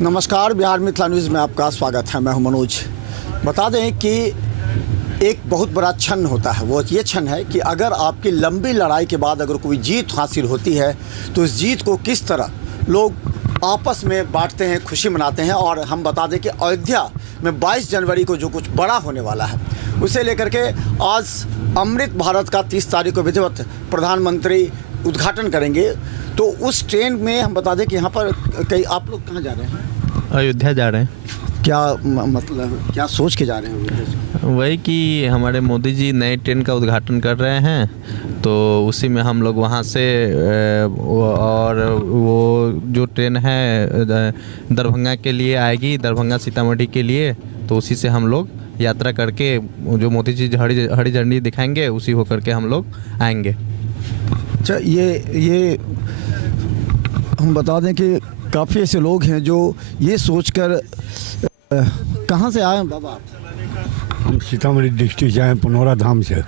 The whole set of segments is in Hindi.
नमस्कार, बिहार मिथिला न्यूज़ में आपका स्वागत है। मैं हूं मनोज। बता दें कि एक बहुत बड़ा क्षण होता है, वो ये क्षण है कि अगर आपकी लंबी लड़ाई के बाद अगर कोई जीत हासिल होती है तो इस जीत को किस तरह लोग आपस में बांटते हैं, खुशी मनाते हैं। और हम बता दें कि अयोध्या में 22 जनवरी को जो कुछ बड़ा होने वाला है उसे लेकर के आज अमृत भारत का 30 तारीख को विधिवत प्रधानमंत्री उद्घाटन करेंगे। तो उस ट्रेन में हम बता दें कि यहाँ पर कई आप लोग कहाँ जा रहे हैं? अयोध्या जा रहे हैं। क्या मतलब क्या सोच के जा रहे हैं? वही कि हमारे मोदी जी नए ट्रेन का उद्घाटन कर रहे हैं, तो उसी में हम लोग वहाँ से और वो जो ट्रेन है दरभंगा के लिए आएगी, दरभंगा सीतामढ़ी के लिए, तो उसी से हम लोग यात्रा करके जो मोदी जी हरी झंडी दिखाएंगे उसी हो करके हम लोग आएंगे। अच्छा, ये हम बता दें कि काफ़ी ऐसे लोग हैं जो ये सोचकर कहाँ से आए हैं बाबा? हम सीतामढ़ी डिस्ट्रिक्ट से आए, पुनौरा धाम से।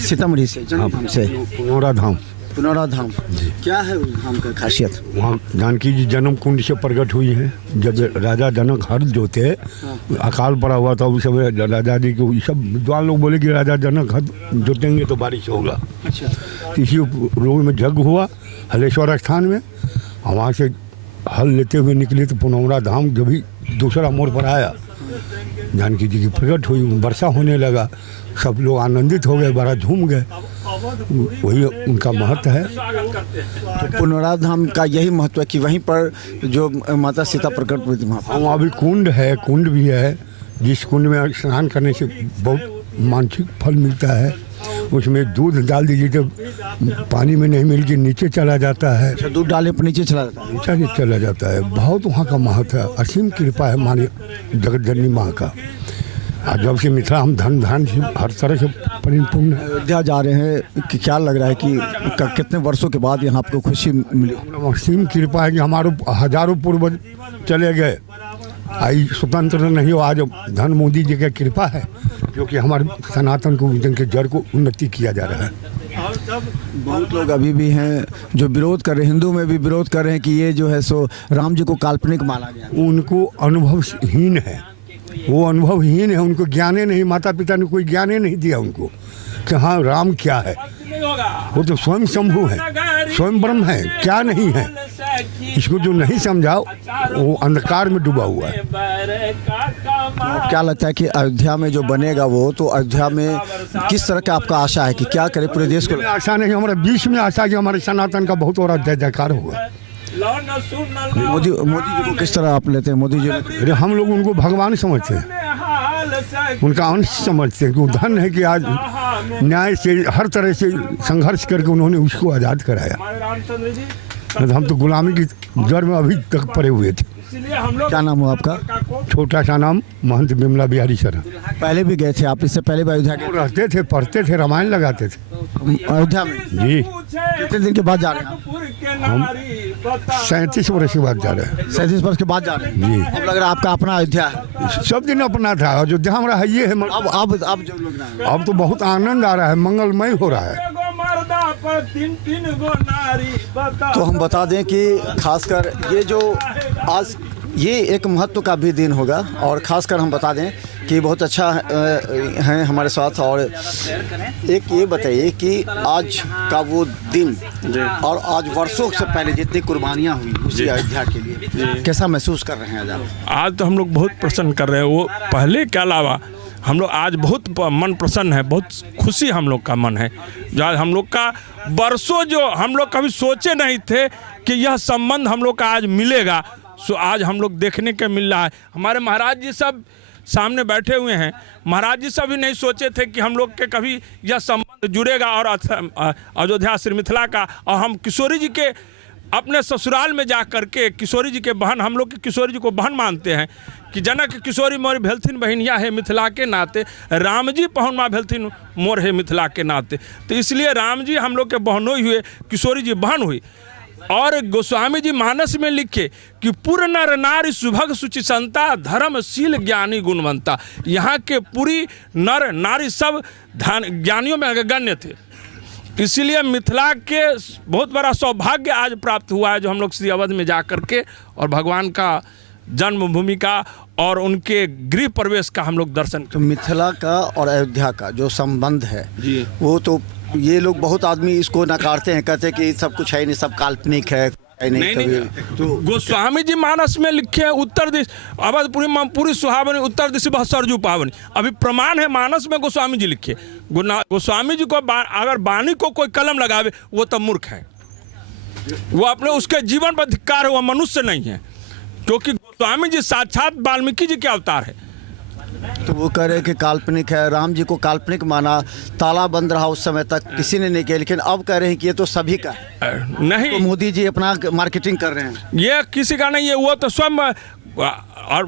सीतामढ़ी से? जन्म से? पुनौरा धाम। पुनौरा धाम जी। क्या है उस धाम का खासियत? वहाँ जानकी जी जन्म कुंड से प्रकट हुई हैं। जब राजा जनक हर जो थे, अकाल पड़ा हुआ था, उस समय राजा जी को सब विद्वान लोग बोले कि राजा जनक हर जोतेंगे तो बारिश होगा। अच्छा। इसी रोग में जग हुआ हलेश्वर स्थान में, वहाँ से हल लेते हुए निकले तो पुनौरा धाम जब भी दूसरा मोड़ पर आया, जानकी जी की प्रकट हुई, वर्षा होने लगा, सब लोग आनंदित हो गए, बड़ा झूम गए। वही उनका महत्व है। तो पुनौरा धाम का यही महत्व है कि वहीं पर जो माता सीता प्रकट हुई थी वहाँ भी कुंड है, कुंड भी है, जिस कुंड में स्नान करने से बहुत मानसिक फल मिलता है। उसमें दूध डाल दीजिए तो पानी में नहीं मिल के नीचे चला जाता है। अच्छा, दूध डालने पर नीचे चला जाता है? नीचे चला जाता है। बहुत वहाँ का महत्व है, असीम कृपा है माने जगत जननी माँ का। और जब से मिथिला हम धन धान से हर तरह से परिपूर्ण है। अयोध्या जा रहे हैं कि क्या लग रहा है कि कितने वर्षों के बाद यहाँ आपको खुशी मिली? असीम कृपा है कि हमारे हजारों पूर्वज चले गए, आई स्वतंत्र नहीं हो, आज धन मोदी जी की कृपा है जो कि हमारे सनातन को के जड़ को उन्नति किया जा रहा है। बहुत लोग अभी भी हैं जो विरोध कर रहे हैं, हिंदू में भी विरोध कर रहे हैं कि ये जो है सो राम जी को काल्पनिक माना गया। उनको अनुभवहीन है, वो अनुभवहीन है, उनको ज्ञान नहीं, माता पिता ने कोई ज्ञान नहीं दिया उनको कि हाँ राम क्या है। वो तो स्वयं शंभु है, स्वयं ब्रह्म है, क्या नहीं है। इसको जो नहीं समझा वो अंधकार में डूबा हुआ है। तो क्या लगता है कि अयोध्या में जो बनेगा वो, तो अयोध्या में किस तरह का आपका आशा है कि क्या करे पूरे देश को? आशा नहीं, हमारे बीच में आशा कि हमारे सनातन का बहुत बड़ा जय जयकार होगा। मोदी जी को किस तरह आप लेते हैं? मोदी जी अरे हम लोग उनको भगवान समझते हैं, उनका अंश समझते हैं कि वो धन है कि आज न्याय से हर तरह से संघर्ष करके उन्होंने उसको आज़ाद कराया। हम तो गुलामी की जड़ में अभी तक पड़े हुए थे। क्या नाम हो आपका? छोटा सा नाम महंत बिमला बिहारी शरण। पहले भी गए थे आप? इससे पहले भी अयोध्या गए? रहते थे, पढ़ते थे, रामायण लगाते थे अयोध्या में जी। कितने दिन के बाद जा रहे हैं? हम 37 वर्ष के बाद जा रहे हैं। 37 वर्ष के बाद जा रहे हैं जी। अब लग रहा है आपका अपना अयोध्या है? सब दिन अपना था, अयोध्या हमारा है ये है। अब जो लग रहा है अब तो बहुत आनंद आ रहा है, मंगलमय हो रहा है। तो हम बता दें कि खासकर ये जो आज ये एक महत्व का भी दिन होगा, और ख़ासकर हम बता दें कि बहुत अच्छा हैं हमारे साथ। और एक ये बताइए कि आज का वो दिन और आज वर्षों से पहले जितनी कुर्बानियाँ हुई उसी अयोध्या के लिए कैसा महसूस कर रहे हैं आज आप? आज तो हम लोग बहुत प्रसन्न कर रहे हैं। वो पहले के अलावा हम लोग आज बहुत मन प्रसन्न है, बहुत खुशी हम लोग का मन है। आज हम लोग का बरसों जो हम लोग कभी सोचे नहीं थे कि यह संबंध हम लोग का आज मिलेगा, सो आज हम लोग देखने के मिल रहा है। हमारे महाराज जी सब सामने बैठे हुए हैं, महाराज जी सब भी नहीं सोचे थे कि हम लोग के कभी यह संबंध जुड़ेगा। और अयोध्या श्री मिथिला का, और हम किशोरी जी के अपने ससुराल में जा कर के किशोरी जी के बहन, हम लोग के किशोरी जी को बहन मानते हैं कि जनक किशोरी मोर भेलथिन बहनिया है मिथिला के नाते, राम जी पहुनमा भेलथिन मोर है मिथिला के नाते। तो इसलिए राम जी हम लोग के बहनों हुए, किशोरी जी बहन हुई। और गोस्वामी जी मानस में लिखे कि पूर्ण नर नारी सुभग सुचिसंता, धर्मशील ज्ञानी गुणवंता। यहाँ के पूरी नर नारी सब ज्ञानियों में गण्य थे। इसीलिए मिथिला के बहुत बड़ा सौभाग्य आज प्राप्त हुआ है जो हम लोग श्री अवध में जा कर के और भगवान का जन्मभूमि का और उनके गृह प्रवेश का हम लोग दर्शन। तो मिथिला का और अयोध्या का जो संबंध है जी, वो तो ये लोग बहुत आदमी इसको नकारते हैं, कहते हैं कि सब कुछ है नहीं, सब काल्पनिक है नहीं, तो गोस्वामी जी मानस में लिखे हैं उत्तर दिश अवधपुरी पूरी सुहावनी उत्तर दिश बह सरजू पावनी। अभी प्रमाण है मानस में गोस्वामी जी लिखे। गोस्वामी जी को अगर वाणी को कोई कलम लगावे वो तो मूर्ख है, वो अपने उसके जीवन पर धिक्कार है, वो मनुष्य नहीं है, क्योंकि गोस्वामी जी साक्षात वाल्मीकि जी के अवतार है। तो वो कह रहे हैं कि काल्पनिक है, राम जी को काल्पनिक माना, ताला बंद रहा उस समय तक, किसी ने नहीं किया, लेकिन अब कह रहे हैं कि ये तो सभी का है। नहीं, तो मोदी जी अपना मार्केटिंग कर रहे हैं। ये किसी का नहीं है, वो तो स्वयं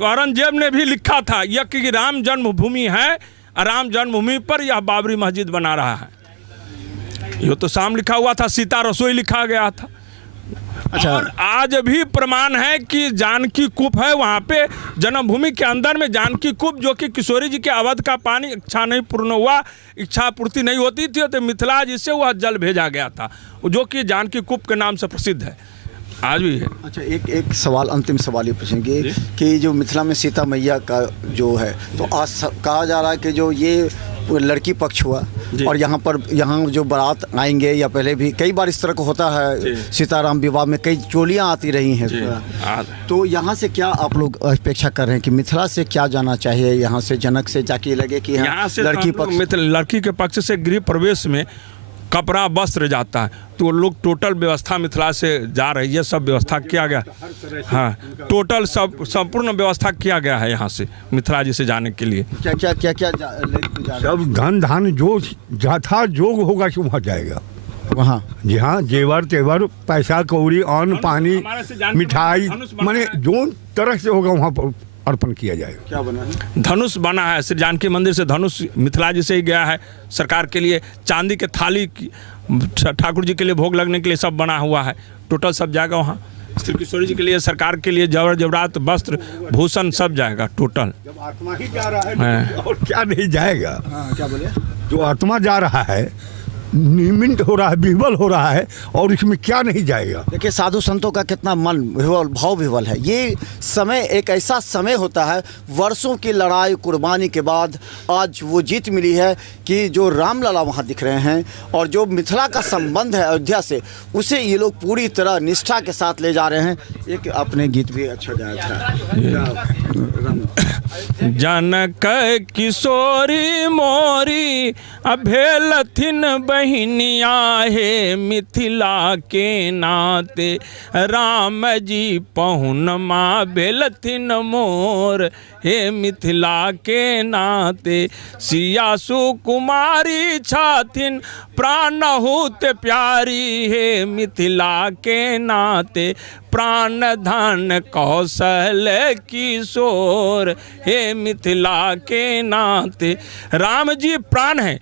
औरंगजेब ने भी लिखा था यह कि राम जन्मभूमि है, राम जन्मभूमि पर यह बाबरी मस्जिद बना रहा है। ये तो साम लिखा हुआ था, सीता रसोई लिखा गया था। अच्छा, और आज भी प्रमाण है कि जानकी कूप है वहाँ पे जन्मभूमि के अंदर में जानकी कूप, जो कि किशोरी जी के अवध का पानी इच्छा नहीं पूर्ण हुआ, इच्छा पूर्ति नहीं होती थी, तो मिथिला जी से वह जल भेजा गया था, जो कि जानकी कूप के नाम से प्रसिद्ध है, आज भी है। अच्छा, एक सवाल, अंतिम सवाल ये पूछेंगे कि जो मिथिला में सीता मैया का जो है, तो आज कहा जा रहा है कि जो ये लड़की पक्ष हुआ और यहाँ जो बारात आएंगे, या पहले भी कई बार इस तरह का होता है, सीताराम विवाह में कई चोलियाँ आती रही हैं, तो यहाँ से क्या आप लोग अपेक्षा कर रहे हैं कि मिथिला से क्या जाना चाहिए, यहाँ से जनक से जाके लगे कि यहाँ से लड़की के पक्ष से गृह प्रवेश में कपड़ा वस्त्र जाता है, तो लोग टोटल व्यवस्था मिथिला से जा रही है, सब व्यवस्था किया गया। हाँ, टोटल संपूर्ण व्यवस्था किया गया है यहाँ से मिथिला जी से जाने के लिए। क्या सब धन धान जो जथा जोग होगा कि वहाँ जाएगा, वहाँ जी हाँ, जेवर तेवर, पैसा कौड़ी, अन्न पानी, मिठाई, माने जो तरह से होगा वहाँ पर अर्पण किया जाएगा। क्या बना है? धनुष बना है, श्री जानकी मंदिर से धनुष मिथिला जी से ही गया है सरकार के लिए। चांदी के थाली ठाकुर जी के लिए भोग लगने के लिए सब बना हुआ है, टोटल सब जाएगा वहाँ। श्री किशोरी जी के लिए सरकार के लिए जवर जवरात वस्त्र भूषण सब जाएगा टोटल। जब आत्मा ही जा रहा है और क्या नहीं जाएगा। क्या बोले? जो आत्मा जा रहा है, निमिंट हो रहा है, विह्वल हो रहा है, और इसमें क्या नहीं जाएगा। देखिए साधु संतों का कितना मन विह्वल, भाव विह्वल है। ये समय एक ऐसा समय होता है, वर्षों की लड़ाई कुर्बानी के बाद आज वो जीत मिली है कि जो रामलला वहाँ दिख रहे हैं, और जो मिथिला का संबंध है अयोध्या से, उसे ये लोग पूरी तरह निष्ठा के साथ ले जा रहे हैं। एक अपने गीत भी अच्छा गाया था, जनक किशोरी मोरी अभेलथिन बहिनिया हे मिथिला के नाते, राम जी पहुन माँ बेलथिन मोर हे मिथिला के नाते, सिया सुकुमारी छाथिन प्राणहुत प्यारी हे मिथिला के नाते, प्राण धन कौशल किशोर हे मिथिला के नाते। राम जी प्राण है,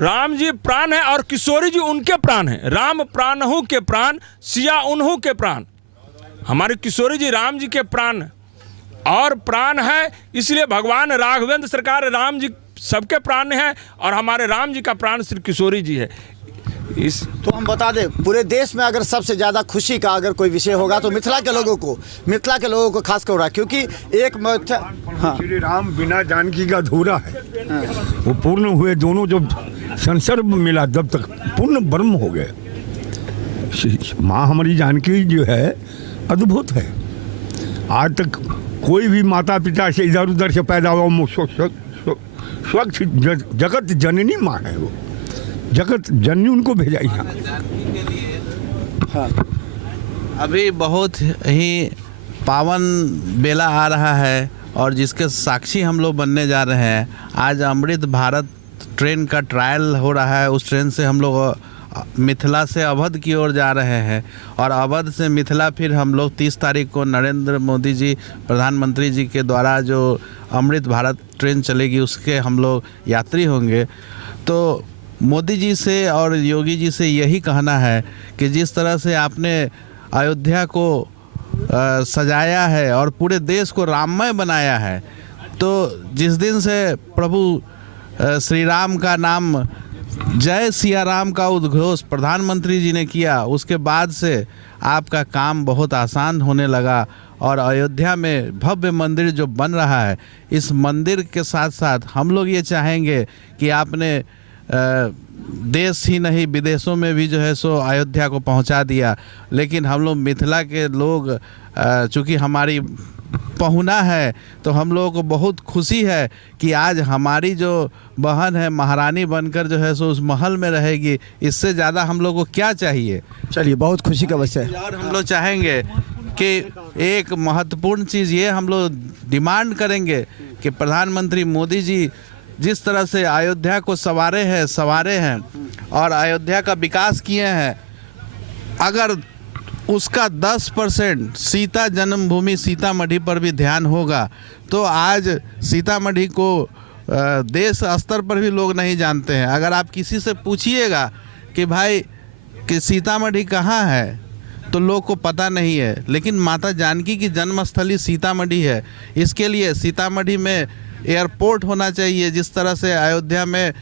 राम जी प्राण है और किशोरी जी उनके प्राण है। राम प्राणहु के प्राण, सिया उन्हु के प्राण। हमारे किशोरी जी राम जी के प्राण और प्राण है, इसलिए भगवान राघवेंद्र सरकार राम जी सबके प्राण हैं, और हमारे राम जी का प्राण श्री किशोरी जी है। तो हम बता दें, पूरे देश में अगर सबसे ज़्यादा खुशी का अगर कोई विषय होगा तो मिथिला के लोगों को खास कर हो रहा है, क्योंकि एक हाँ, श्री राम बिना जानकी का अधूरा है। वो पूर्ण हुए, दोनों जब संसर्ग मिला जब तक पूर्ण ब्रह्म हो गए। माँ हमारी जानकी जो है अद्भुत है। आज तक कोई भी माता पिता से इधर उधर से पैदा हुआ स्वच्छ जगत जननी माँ है, वो जगत जननी उनको भेजा यहाँ। हाँ। अभी बहुत ही पावन बेला आ रहा है और जिसके साक्षी हम लोग बनने जा रहे हैं। आज अमृत भारत ट्रेन का ट्रायल हो रहा है। उस ट्रेन से हम लोग मिथिला से अवध की ओर जा रहे हैं और अवध से मिथिला फिर हम लोग 30 तारीख को नरेंद्र मोदी जी प्रधानमंत्री जी के द्वारा जो अमृत भारत ट्रेन चलेगी उसके हम लोग यात्री होंगे। तो मोदी जी से और योगी जी से यही कहना है कि जिस तरह से आपने अयोध्या को सजाया है और पूरे देश को राममय बनाया है, तो जिस दिन से प्रभु श्री राम का नाम जय सिया राम का उद्घोष प्रधानमंत्री जी ने किया, उसके बाद से आपका काम बहुत आसान होने लगा। और अयोध्या में भव्य मंदिर जो बन रहा है, इस मंदिर के साथ साथ हम लोग ये चाहेंगे कि आपने देश ही नहीं विदेशों में भी जो है सो अयोध्या को पहुंचा दिया। लेकिन हम लोग मिथिला के लोग चूँकि हमारी पहुना है, तो हम लोगों को बहुत खुशी है कि आज हमारी जो बहन है महारानी बनकर जो है सो उस महल में रहेगी। इससे ज़्यादा हम लोग को क्या चाहिए। चलिए, बहुत खुशी का विषय है। और हम लोग चाहेंगे कि एक महत्वपूर्ण चीज़ ये हम लोग डिमांड करेंगे कि प्रधानमंत्री मोदी जी जिस तरह से अयोध्या को संवारे हैं और अयोध्या का विकास किए हैं, अगर उसका 10% सीता जन्मभूमि सीतामढ़ी पर भी ध्यान होगा तो आज सीतामढ़ी को देश स्तर पर भी लोग नहीं जानते हैं। अगर आप किसी से पूछिएगा कि भाई कि सीतामढ़ी कहाँ है, तो लोग को पता नहीं है। लेकिन माता जानकी की जन्मस्थली सीतामढ़ी है। इसके लिए सीतामढ़ी में एयरपोर्ट होना चाहिए, जिस तरह से अयोध्या में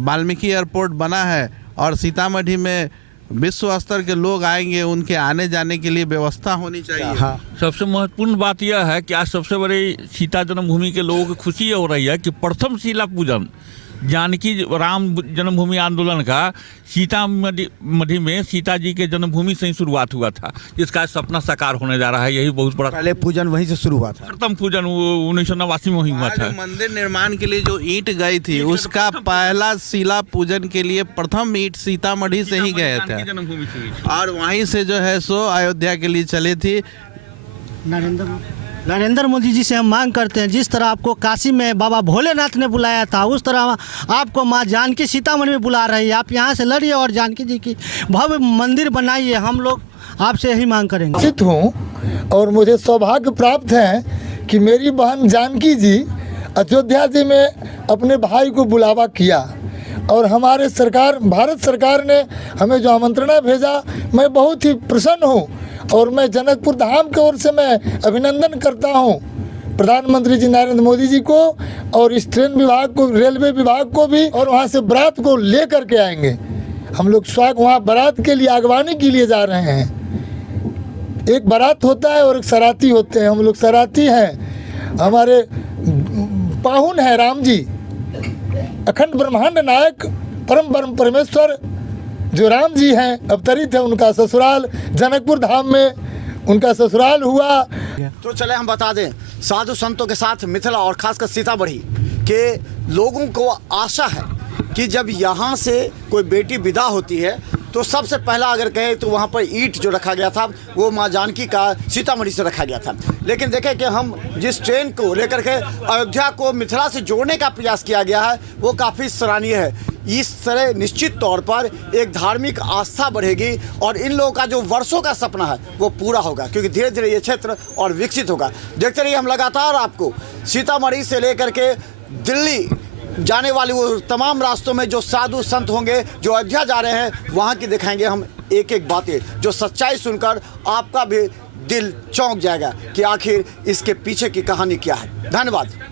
वाल्मीकि एयरपोर्ट बना है, और सीतामढ़ी में विश्व स्तर के लोग आएंगे, उनके आने जाने के लिए व्यवस्था होनी चाहिए। हाँ। सबसे महत्वपूर्ण बात यह है कि आज सबसे बड़ी सीता जन्मभूमि के लोगों को खुशी हो रही है कि प्रथम शिला पूजन जानकी राम जन्मभूमि आंदोलन का सीतामढ़ी में सीता जी के जन्मभूमि से ही शुरुआत हुआ था, जिसका सपना साकार होने जा रहा है। यही बहुत बड़ा पहले पूजन वहीं से शुरू हुआ था। प्रथम पूजन 1989 में ही हुआ था। मंदिर निर्माण के लिए जो ईंट गई थी, उसका पहला शिला पूजन के लिए प्रथम ईंट सीतामढ़ी से ही गए थे, जन्मभूमि से। और वहीं से जो है सो अयोध्या के लिए चली थी। नरेंद्र मोदी जी से हम मांग करते हैं, जिस तरह आपको काशी में बाबा भोलेनाथ ने बुलाया था, उस तरह आपको माँ जानकी सीतामढ़ी में बुला रही है। आप यहाँ से लड़िए और जानकी जी की भव्य मंदिर बनाइए। हम लोग आपसे यही मांग करेंगे। हूँ और मुझे सौभाग्य प्राप्त है कि मेरी बहन जानकी जी अयोध्या जी में अपने भाई को बुलावा किया, और हमारे सरकार भारत सरकार ने हमें जो आमंत्रण भेजा, मैं बहुत ही प्रसन्न हूँ। और मैं जनकपुर धाम की ओर से मैं अभिनंदन करता हूँ प्रधानमंत्री जी नरेंद्र मोदी जी को, और इस ट्रेन विभाग को, रेलवे विभाग को भी। और वहाँ से बारात को ले करके आएंगे। हम लोग वहाँ बारात के लिए आगवानी के लिए जा रहे हैं। एक बारात होता है और एक सराती होते हैं। हम लोग सराती हैं। हमारे पाहुन है राम जी, अखंड ब्रह्मांड नायक परम परमेश्वर जो राम जी हैं अवतरित है। उनका ससुराल जनकपुर धाम में उनका ससुराल हुआ। तो चले हम बता दें, साधु संतों के साथ मिथिला और खासकर सीतामढ़ी के लोगों को आशा है कि जब यहाँ से कोई बेटी विदा होती है तो सबसे पहला अगर कहें तो वहाँ पर ईंट जो रखा गया था वो माँ जानकी का सीतामढ़ी से रखा गया था। लेकिन देखें कि हम जिस ट्रेन को लेकर के अयोध्या को मिथिला से जोड़ने का प्रयास किया गया है वो काफ़ी सराहनीय है। इस तरह निश्चित तौर पर एक धार्मिक आस्था बढ़ेगी और इन लोगों का जो वर्षों का सपना है वो पूरा होगा, क्योंकि धीरे धीरे ये क्षेत्र और विकसित होगा। देखते रहिए हम लगातार आपको सीतामढ़ी से लेकर के दिल्ली जाने वाली वो तमाम रास्तों में जो साधु संत होंगे जो अयोध्या जा रहे हैं वहाँ की दिखाएंगे हम एक एक बातें, जो सच्चाई सुनकर आपका भी दिल चौंक जाएगा कि आखिर इसके पीछे की कहानी क्या है। धन्यवाद।